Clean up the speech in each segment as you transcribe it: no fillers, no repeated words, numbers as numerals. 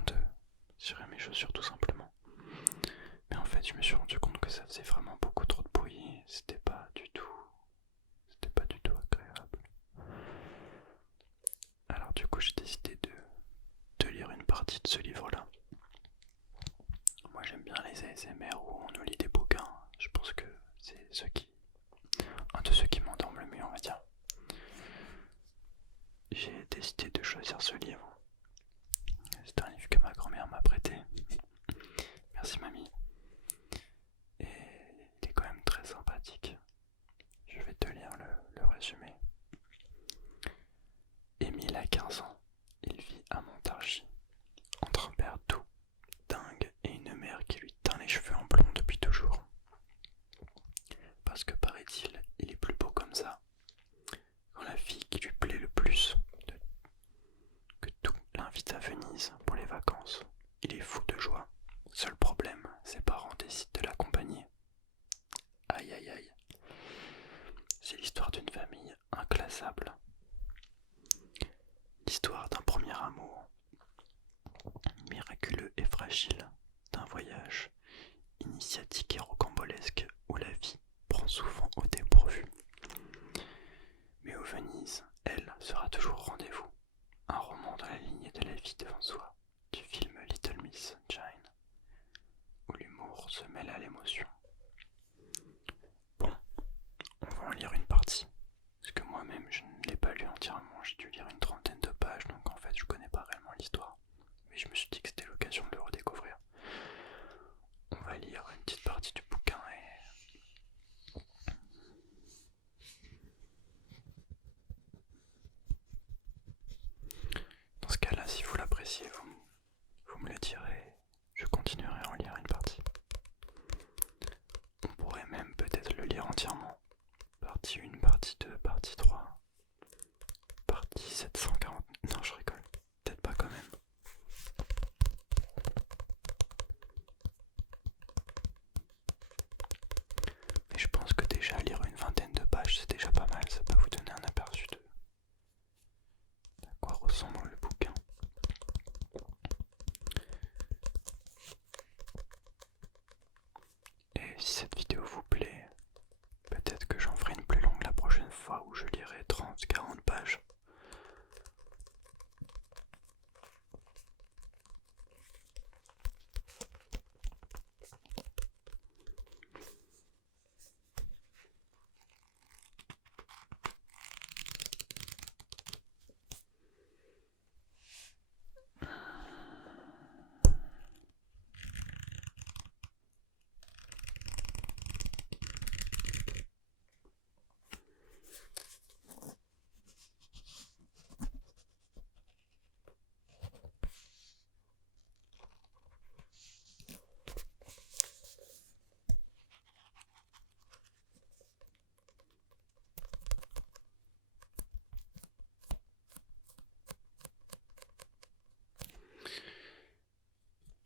train de cirer mes chaussures tout simplement. Mais en fait je me suis rendu compte que ça faisait vraiment beaucoup trop de bruit et c'était pas du tout agréable. Alors du coup j'ai décidé de lire une partie de ce livre-là. Moi j'aime bien les ASMR où on nous lit des bouquins. Je pense que c'est un de ceux qui m'endorment le mieux, on va dire. J'ai décidé de choisir ce livre. C'est un livre que ma grand-mère m'a prêté. Merci mamie. Et il est quand même très sympathique. Je vais te lire le résumé. Émile a 15 ans. Il vit à Montargis, entre un père doux, dingue et une mère qui lui teint les cheveux en blond depuis toujours. Parce que paraît-il, il est plus beau comme ça. Quand la fille qui lui plaît le plus que tout l'invite à Venise pour les vacances, il est fou de joie. Seul problème, ses parents décident de l'accompagner. Aïe aïe aïe. C'est l'histoire d'une famille inclassable. L'histoire d'un premier amour, miraculeux et fragile, d'un voyage initiatique et rocambolesque où la vie prend souvent au dépourvu. Mais où Venise, elle, sera toujours au rendez-vous. Un roman dans la lignée de la vie devant soi, du film Little Miss Sunshine, où l'humour se mêle à l'émotion. Bon, on va en lire une partie, parce que moi-même je ne l'ai pas lu entièrement, j'ai dû lire une trentaine de pages, donc en fait je connais pas réellement l'histoire. Mais je me suis dit que c'était l'occasion de le redécouvrir. On va lire une petite partie du bouquin et... Dans ce cas-là, si vous l'appréciez, vous me le direz, je continuerai à en lire une partie. On pourrait même peut-être le lire entièrement. Partie 1, partie 2, partie 3, partie 740... Non, je rigole. Peut-être pas quand même. Mais je pense que déjà lire une vingtaine de pages, c'est déjà pas mal. Ça peut vous donner un aperçu de à quoi ressemble le bouquin. Et si cette vidéo vous plaît, peut-être que j'en ferai une plus longue la prochaine fois où je lirai 30-40 pages.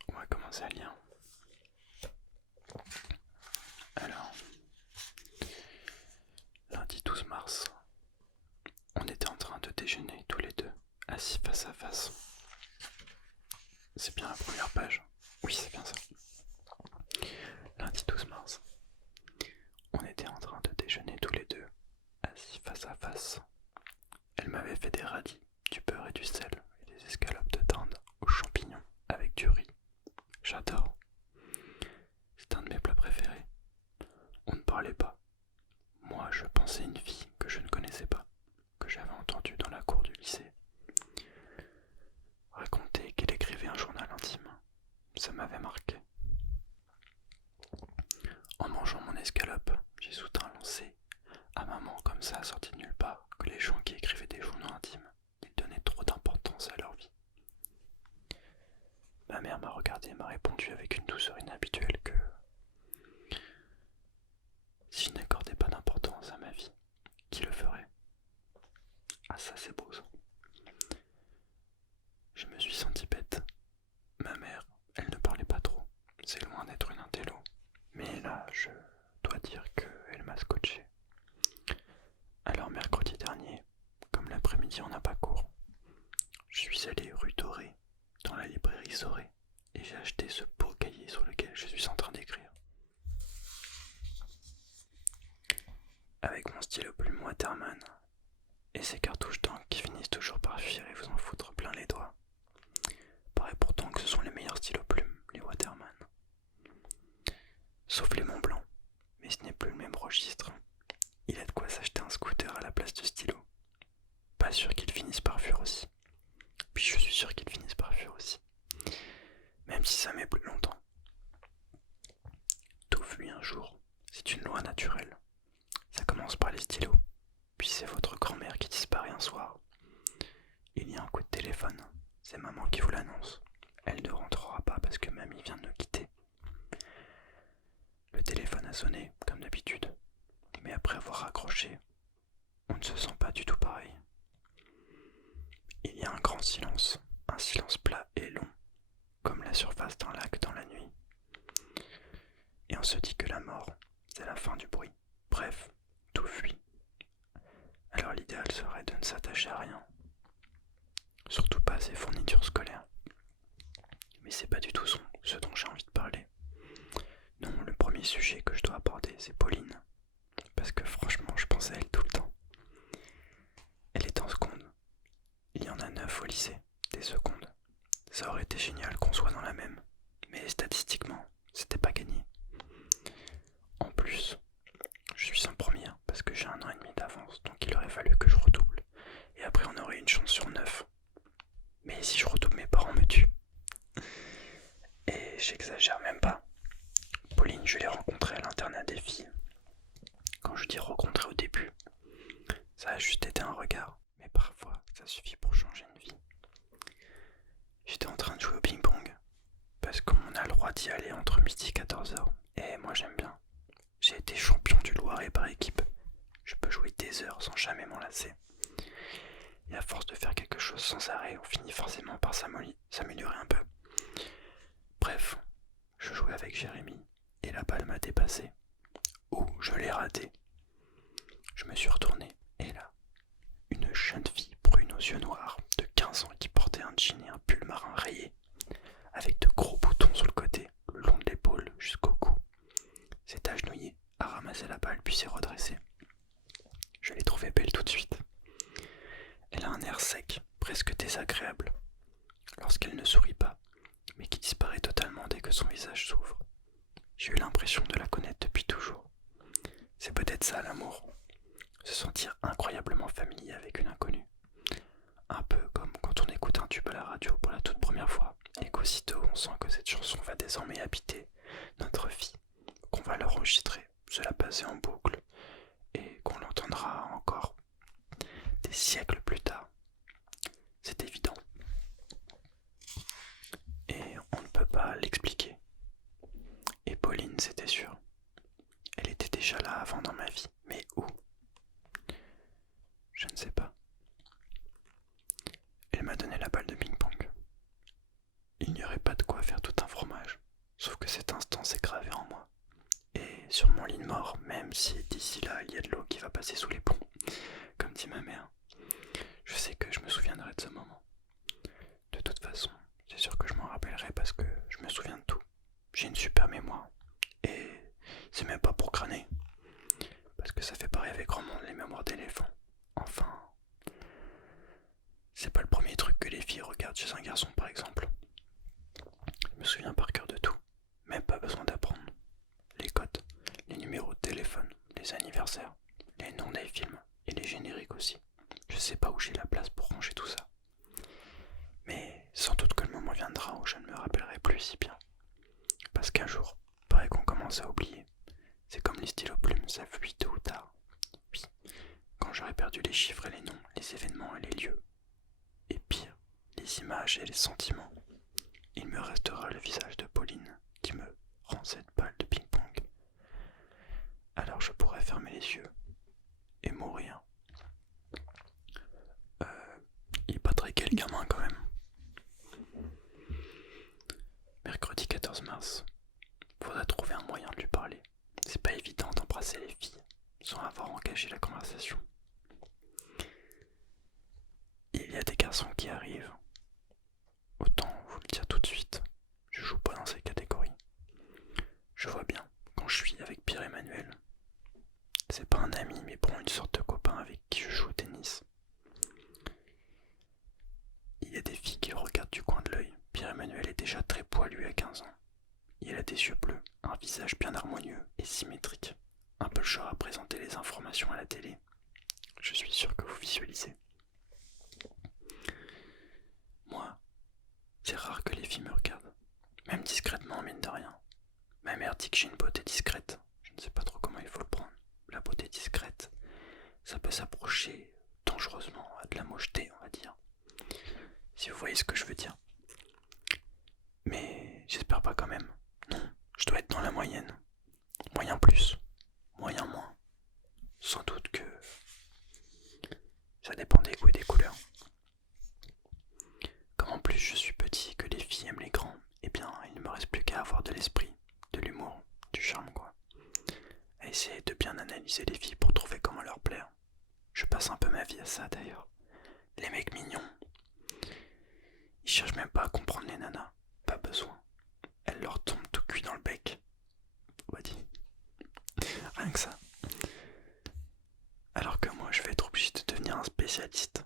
On va commencer à lire. Alors, lundi 12 mars, on était en train de déjeuner tous les deux, assis face à face. C'est bien la première page. Oui, c'est bien ça. Lundi 12 mars, on était en train de déjeuner tous les deux, assis face à face. Elle m'avait fait des radis, du beurre et du sel, et des escalopes de dinde aux champignons avec du riz. J'adore. C'est un de mes plats préférés. On ne parlait pas. Moi, je pensais une fille que je ne connaissais pas, que j'avais entendue dans la cour du lycée, raconter qu'elle écrivait un journal intime. Ça m'avait marqué. En mangeant mon escalope, j'ai soudain lancé à maman comme ça, sorti de nulle part, que les gens qui écrivaient des journaux intimes, ils donnaient trop d'importance à leur vie. Ma mère m'a regardé et m'a répondu avec une douceur inhabituelle que si je n'accordais pas d'importance à ma vie, qui le ferait? Ah ça c'est beau ça. Je me suis senti bête. Ma mère, elle ne parlait pas trop, c'est loin d'être une intello. Mais là, je dois dire qu'elle m'a scotché. Alors mercredi dernier, comme l'après-midi on n'a pas cours, je suis allé rue Dorée, dans la librairie inexoré et j'ai acheté ce beau cahier sur lequel je suis en train d'écrire. Avec mon stylo plume Waterman et ces cartouches d'encre qui finissent toujours par fuir et vous en foutre plein les doigts. Paraît pourtant que ce sont les meilleurs stylos plumes, les Waterman. Sauf les Montblanc, mais ce n'est plus le même registre. Il a de quoi s'acheter un scooter à la place de stylo. Pas sûr qu'ils finissent par fuir aussi. Puis je suis sûr qu'ils finissent par fuir aussi. Même si ça met plus longtemps. Tout fuit un jour, c'est une loi naturelle. Ça commence par les stylos, puis c'est votre grand-mère qui disparaît un soir. Il y a un coup de téléphone, c'est maman qui vous l'annonce. Elle ne rentrera pas parce que mamie vient de nous quitter. Le téléphone a sonné, comme d'habitude, mais après avoir raccroché, on ne se sent pas du tout pareil. Il y a un grand silence, un silence plat et long, comme la surface d'un lac dans la nuit. Et on se dit que la mort, c'est la fin du bruit. Bref, tout fuit. Alors l'idéal serait de ne s'attacher à rien. Surtout pas à ses fournitures scolaires. Mais c'est pas du tout ce dont j'ai envie de parler. Non, le premier sujet que je dois aborder, c'est Pauline. Parce que franchement, je pense à elle tout le temps. Elle est en seconde. Il y en a 9 au lycée, des secondes. Ça aurait été génial qu'on soit dans la même. Mais statistiquement, c'était pas gagné. En plus, je suis en première parce que j'ai 1 an et demi d'avance, donc il aurait fallu que je redouble. Et après on aurait une chance sur 9. Mais si je redouble, mes parents me tuent. Et j'exagère même pas. Pauline, je l'ai rencontrée à l'internat des filles. Quand je dis rencontrer au début, ça a juste été un regard, mais parfois ça suffit pour changer une vie. J'étais en train de jouer au ping-pong, parce qu'on a le droit d'y aller entre midi et 14h, et moi j'aime bien. J'ai été champion du Loiret par équipe. Je peux jouer des heures sans jamais m'en lasser. Et à force de faire quelque chose sans arrêt, on finit forcément par s'améliorer un peu. Bref, je jouais avec Jérémy, et la balle m'a dépassé. Ou je l'ai raté. Je me suis retourné, et là, une jeune fille brune aux yeux noirs, de 15 ans, qui portait un jean et un pull marin rayé, avec de gros boutons sur le côté, le long de l'épaule jusqu'au cou. S'est agenouillée, a ramassé la balle puis s'est redressée. Je l'ai trouvée belle tout de suite. Elle a un air sec, presque désagréable, lorsqu'elle ne sourit pas, mais qui disparaît totalement dès que son visage s'ouvre. J'ai eu l'impression de la connaître depuis toujours. C'est peut-être ça l'amour, se sentir incroyablement familier avec une inconnue. Un peu comme quand on écoute un tube à la radio pour la toute première fois, et qu'aussitôt on sent que cette chanson va désormais habiter notre vie, qu'on va l'enregistrer, se la passer en boucle, et qu'on l'entendra encore des siècles plus tard. C'est évident. Et on ne peut pas l'expliquer. Et Pauline, c'était sûr. Elle était déjà là avant dans ma vie. Mais où? Je ne sais pas. Elle m'a donné la balle de ping-pong. Il n'y aurait pas de quoi faire tout un fromage. Sauf que cet instant s'est gravé en moi. Et sur mon lit de mort, même si d'ici là il y a de l'eau qui va passer sous les ponts, comme dit ma mère, je sais que je me souviendrai de ce moment. De toute façon, c'est sûr que je m'en rappellerai parce que je me souviens de tout. J'ai une super mémoire. Et c'est même pas pour crâner. Parce que ça fait pas rêver grand monde les mémoires d'éléphants. Enfin, c'est pas le premier truc que les filles regardent chez un garçon par exemple. Je me souviens par cœur de tout. Même pas besoin d'apprendre. Les codes, les numéros de téléphone, les anniversaires, les noms des films et les génériques aussi. Je sais pas où j'ai la place pour ranger tout ça. Mais sans doute que le moment viendra où je ne me rappellerai plus si bien. Parce qu'un jour, pareil qu'on commence à oublier. C'est comme les stylos plumes, ça fuit tôt ou tard. Oui, quand j'aurai perdu les chiffres et les noms, les événements et les lieux. Et pire, les images et les sentiments. Il me restera le visage de Pauline qui me rend cette balle de ping-pong. Alors je pourrais fermer les yeux et mourir. Il est pas très gai le gamin quand même. Mercredi 14 mars. Faudra trouver un moyen de lui parler. C'est pas évident d'embrasser les filles sans avoir engagé la conversation. Il y a des garçons qui arrivent. Autant vous le dire tout de suite. déjà très poilu à 15 ans. Il a des yeux bleus, un visage bien harmonieux et symétrique, un peu le genre à présenter les informations à la télé. Je suis sûr que vous visualisez. Moi, c'est rare que les filles me regardent, même discrètement, mine de rien. Ma mère dit que j'ai une beauté discrète. Je ne sais pas trop comment il faut le prendre. La beauté discrète, ça peut s'approcher dangereusement à de la mocheté, on va dire. Si vous voyez ce que je veux dire. Mais j'espère pas quand même. Non, je dois être dans la moyenne. Moyen plus, moyen moins. Sans doute que ça dépend des goûts et des couleurs. Comme en plus je suis petit et que les filles aiment les grands, eh bien il ne me reste plus qu'à avoir de l'esprit, de l'humour, du charme quoi. À essayer de bien analyser les filles pour trouver comment leur plaire. Je passe un peu ma vie à ça d'ailleurs. Les mecs mignons, ils cherchent même pas à comprendre les nanas, pas besoin. Elles leur tombent tout cuit dans le bec. Vas-y. Rien que ça. Alors que moi je vais être obligé de devenir un spécialiste.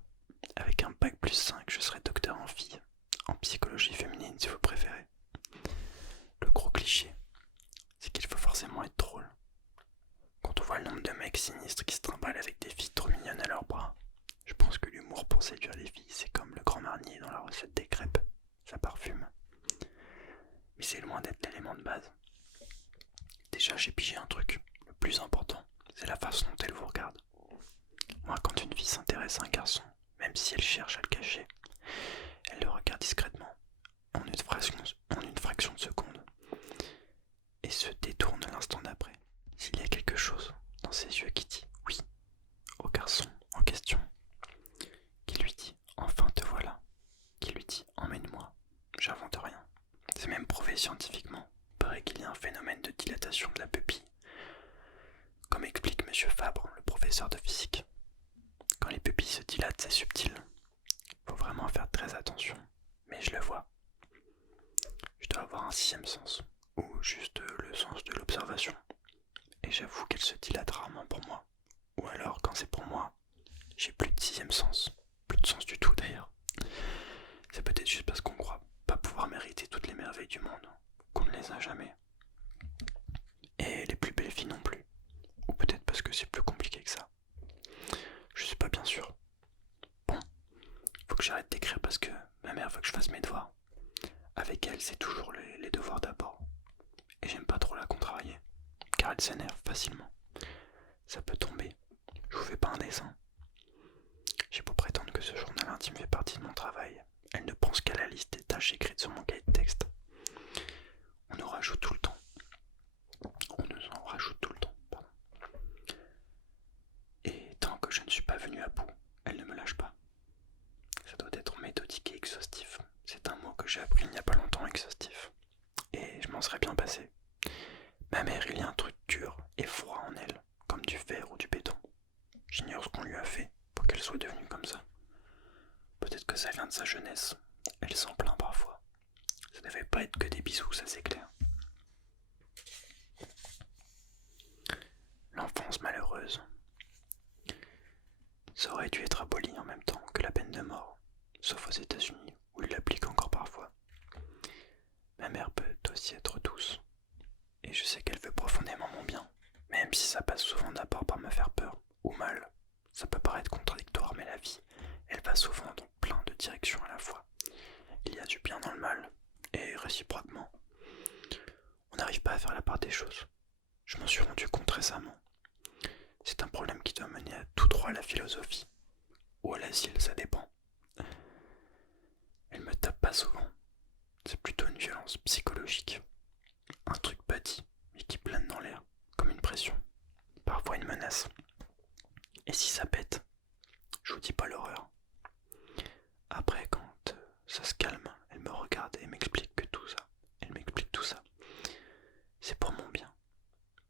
Avec un bac plus 5, je serai docteur en filles, en psychologie féminine si vous préférez. Le gros cliché, c'est qu'il faut forcément être drôle. Quand on voit le nombre de mecs sinistres qui se trimballent avec des filles trop mignonnes à leurs bras, je pense que l'humour pour séduire les filles, c'est comme le grand marnier dans la recette des crêpes. Ça parfume. Mais c'est loin d'être l'élément de base. Déjà, j'ai pigé un truc. Le plus important, c'est la façon dont elle vous regarde. Moi, quand une fille s'intéresse à un garçon, même si elle cherche à le cacher, elle le regarde discrètement, en une fraction de seconde, et se détourne l'instant d'après. S'il y a quelque chose dans ses yeux qui dit oui au garçon en question, qui lui dit enfin te voilà, qui lui dit emmène-moi, j'invente rien. C'est même prouvé scientifiquement. Il paraît qu'il y a un phénomène de dilatation de la pupille, comme explique M. Fabre, le professeur de physique. Quand les pupilles se dilatent, c'est subtil. Faut vraiment faire très attention. Mais je le vois. Je dois avoir un sixième sens, ou juste le sens de l'observation. Et j'avoue qu'elle se dilate rarement pour moi. Ou alors, quand c'est pour moi, j'ai plus de sixième sens. Plus de sens du tout d'ailleurs. C'est peut-être juste parce qu'on croit pas pouvoir mériter toutes les merveilles du monde, qu'on ne les a jamais. Et les plus belles filles non plus. Ou peut-être parce que c'est plus compliqué que ça. Je suis pas bien sûr. Bon, faut que j'arrête d'écrire parce que ma mère veut que je fasse mes devoirs. Avec elle, c'est toujours les devoirs d'abord. Et j'aime pas trop la contrarier, car elle s'énerve facilement. Ça peut tomber. Je vous fais pas un dessin. J'ai beau prétendre que ce journal intime fait partie de mon travail, elle ne pense qu'à la liste des tâches écrites sur mon cahier de texte. On nous rajoute tout le temps. On nous en rajoute tout le temps, pardon. Et tant que je ne suis pas venu à bout, elle ne me lâche pas. Ça doit être méthodique et exhaustif. C'est un mot que j'ai appris il n'y a pas longtemps, exhaustif. Et je m'en serais bien passé. Ma mère, il y a un truc dur et froid en elle, comme du fer ou du béton. J'ignore ce qu'on lui a fait pour qu'elle soit devenue comme ça. Peut-être que ça vient de sa jeunesse. Elle s'en plaint parfois. Ça devait pas être que des bisous, ça c'est clair. L'enfance malheureuse. Ça aurait dû être aboli en même temps que la peine de mort, sauf aux États-Unis où ils l'appliquent encore parfois. Ma mère peut aussi être douce, et je sais qu'elle veut profondément mon bien, même si ça passe souvent d'abord par me faire peur ou mal. Ça peut paraître contradictoire, mais la vie, elle va souvent dans plein de directions à la fois. Il y a du bien dans le mal, et réciproquement. On n'arrive pas à faire la part des choses. Je m'en suis rendu compte récemment. C'est un problème qui doit mener à tout droit à la philosophie. Ou à l'asile, ça dépend. Elle me tape pas souvent. C'est plutôt une violence psychologique. Un truc pas dit, mais qui plane dans l'air, comme une pression. Parfois une menace. Et si ça pète, je vous dis pas l'horreur. Après, quand ça se calme, elle me regarde et m'explique que tout ça. Elle m'explique tout ça. C'est pour mon bien.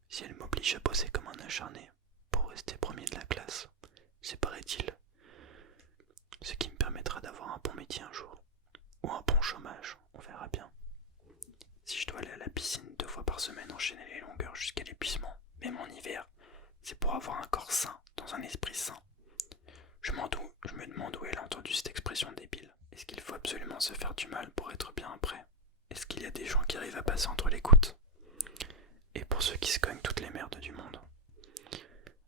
Si elle m'oblige à bosser comme un acharné pour rester premier de la classe, c'est paraît-il ce qui me permettra d'avoir un bon métier un jour. Ou un bon chômage, on verra bien. Si je dois aller à la piscine 2 fois par semaine, enchaîner les longueurs jusqu'à l'épuisement, même en hiver, c'est pour avoir un corps sain, dans un esprit sain. Je me demande où elle a entendu cette expression débile. Est-ce qu'il faut absolument se faire du mal pour être bien après? y a des gens qui arrivent à passer entre les gouttes. Et pour ceux qui se cognent toutes les merdes du monde,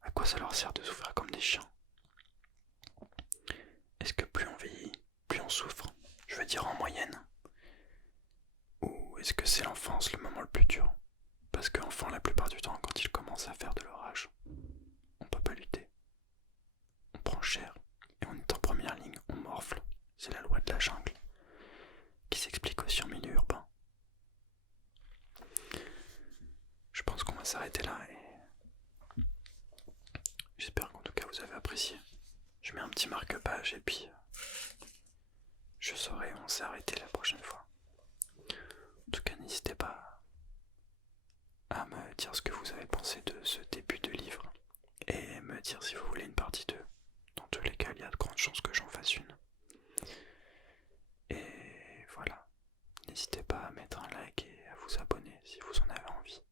à quoi ça leur sert de souffrir comme des chiens? Est-ce que plus on vieillit, plus on souffre? Je veux dire en moyenne. Ou est-ce que c'est l'enfance le moment le plus dur? Parce qu'enfant, la plupart du temps, quand il commence à faire de l'orage, on peut pas lutter. On prend cher, et on est en première ligne, on morfle. C'est la loi de la jungle, qui s'explique aussi en milieu urbain. Je pense qu'on va s'arrêter là, et j'espère qu'en tout cas vous avez apprécié. Je mets un petit marque-page, et puis je saurai où on s'est arrêté la prochaine fois. En tout cas, n'hésitez pas à me dire ce que vous avez pensé de ce début de livre et me dire si vous voulez une partie 2. Dans tous les cas, il y a de grandes chances que j'en fasse une. Et voilà, n'hésitez pas à mettre un like et à vous abonner si vous en avez envie.